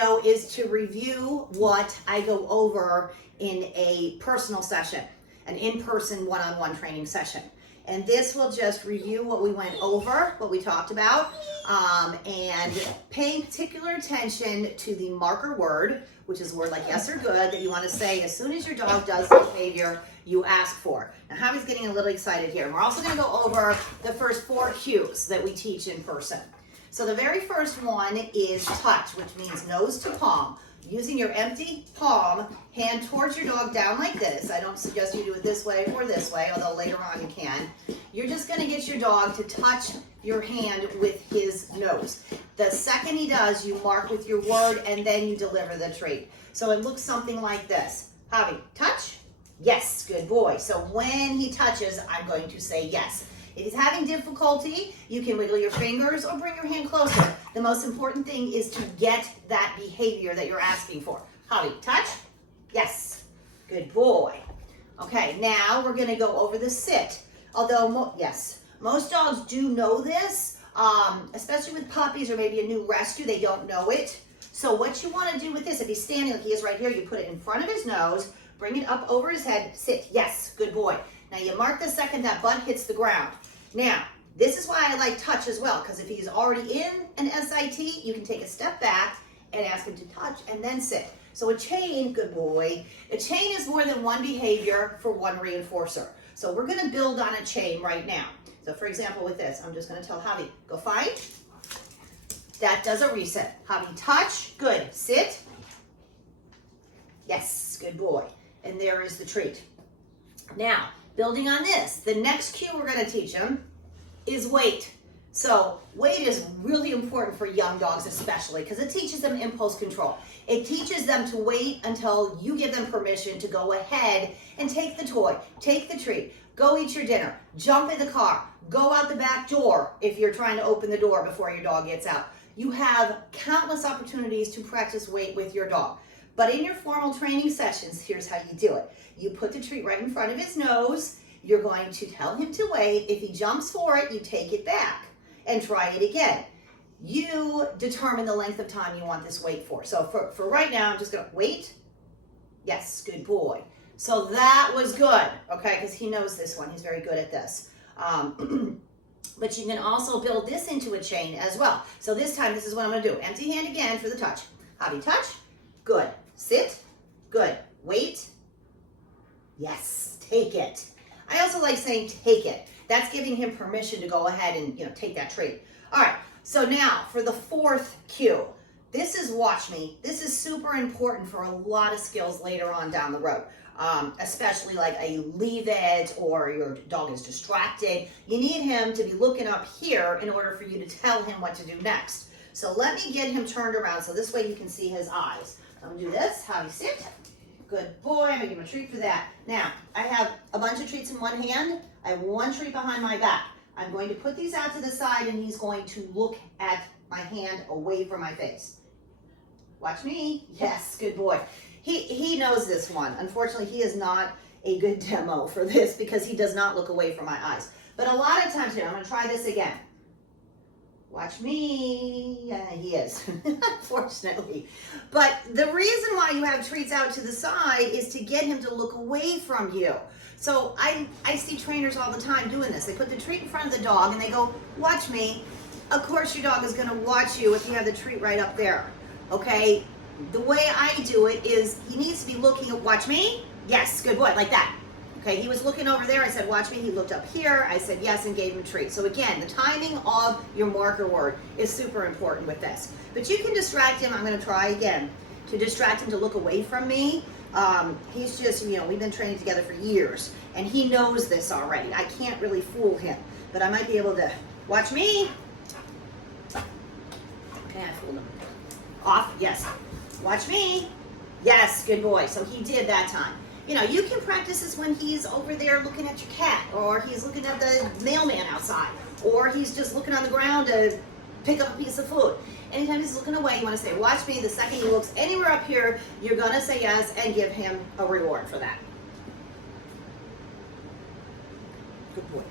video is to review what I go over in a personal session, an in-person one-on-one training session. And this will just review what we went over, what we talked about, and paying particular attention to the marker word, which is a word like yes or good that you want to say as soon as your dog does the behavior you ask for. Now, Javi's getting a little excited here. We're also going to go over the first 4 cues that we teach in person. So the very first one is touch, which means nose to palm. Using your empty palm, hand towards your dog down like this. I don't suggest you do it this way or this way, although later on you can. You're just going to get your dog to touch your hand with his nose. The second he does, you mark with your word and then you deliver the treat. So it looks something like this. Javi, touch? Yes, good boy. So when he touches, I'm going to say yes. If he's having difficulty, you can wiggle your fingers or bring your hand closer. The most important thing is to get that behavior that you're asking for. Javi, touch? Yes. Good boy. Okay, now we're going to go over the sit. Although, yes, most dogs do know this, especially with puppies or maybe a new rescue, they don't know it. So what you want to do with this, if he's standing like he is right here, you put it in front of his nose, bring it up over his head, sit. Yes, good boy. Now you mark the second that butt hits the ground. Now, this is why I like touch as well, because if he's already in an SIT, you can take a step back and ask him to touch and then sit. So a chain, good boy, a chain is more than one behavior for one reinforcer. So we're going to build on a chain right now. So for example, with this, I'm just going to tell Javi, go fight. That does a reset. Javi, touch, good, sit. Yes, good boy. And there is the treat. Now, building on this, the next cue we're going to teach them is wait. So wait is really important for young dogs especially because it teaches them impulse control. It teaches them to wait until you give them permission to go ahead and take the toy, take the treat, go eat your dinner, jump in the car, go out the back door if you're trying to open the door before your dog gets out. You have countless opportunities to practice wait with your dog. But in your formal training sessions, here's how you do it. You put the treat right in front of his nose. You're going to tell him to wait. If he jumps for it, you take it back and try it again. You determine the length of time you want this wait for. So for right now, I'm just going to wait. Yes, good boy. So that was good, okay, because he knows this one. He's very good at this. But you can also build this into a chain as well. So this time, this is what I'm going to do. Empty hand again for the touch. Javi, touch. Good. Sit. Good. Wait. Yes. Take it. I also like saying take it. That's giving him permission to go ahead and take that treat. All right. So now for the 4th cue. This is watch me. This is super important for a lot of skills later on down the road. Especially like a leave it or your dog is distracted. You need him to be looking up here in order for you to tell him what to do next. So let me get him turned around so this way you can see his eyes. I'm going to do this. Javi, sit. Good boy. I'm going to give him a treat for that. Now, I have a bunch of treats in one hand. I have one treat behind my back. I'm going to put these out to the side and he's going to look at my hand away from my face. Watch me. Yes, good boy. He knows this one. Unfortunately, he is not a good demo for this because he does not look away from my eyes. But a lot of times here, I'm going to try this again. Watch me. Yeah, he is, unfortunately. But the reason why you have treats out to the side is to get him to look away from you. So I see trainers all the time doing this. They put the treat in front of the dog and they go, watch me. Of course your dog is going to watch you if you have the treat right up there. Okay? The way I do it is he needs to be looking at, watch me. Yes, good boy, like that. Okay, he was looking over there. I said, watch me. He looked up here. I said yes and gave him a treat. So again, the timing of your marker word is super important with this. But you can distract him. I'm going to try again to distract him to look away from me. He's just, we've been training together for years, and he knows this already. I can't really fool him, but I might be able to, watch me. Okay, I fooled him. Off, yes. Watch me. Yes, good boy. So he did that time. You can practice this when he's over there looking at your cat, or he's looking at the mailman outside, or he's just looking on the ground to pick up a piece of food. Anytime he's looking away, you want to say, watch me. The second he looks anywhere up here, you're going to say yes and give him a reward for that. Good boy.